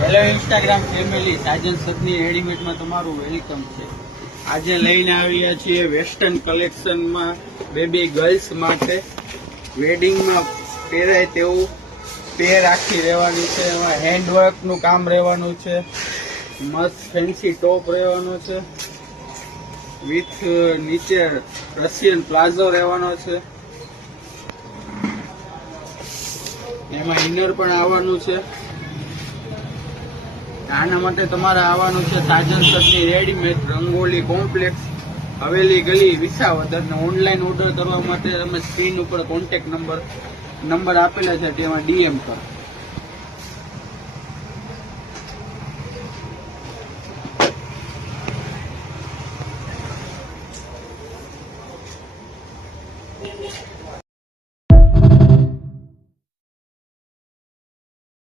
Hello Instagram family, Sajan સદની રેડીમેડમાં તમારું welcome છે. આજે લઈને આવ્યા છીએ વેસ્ટર્ન કલેક્શનમાં બેબી ગર્લ્સ માટે વેડિંગમાં પહેરાય તેવું પેર આખી રહેવાની છે. એમાં હેન્ડવર્કનું કામ રહેવાનું છે, મસ્ત ફેન્સી ટોપ રહેવાનો છે, વિથ નીચે રશિયન પ્લાઝો રહેવાનો છે. એમાં ઇનર પણ આવવાનું છે. આના માટે તમારે આવવાનું છે સાજન સદની રેડીમેડ, રંગોલી કોમ્પ્લેક્સ, હવેલી ગલી, વિસાવદર. ઓનલાઈન ઓર્ડર કરવા માટે તમે સ્ક્રીન ઉપર કોન્ટેક્ટ નંબર આપેલા છે તેમાં DM કરો.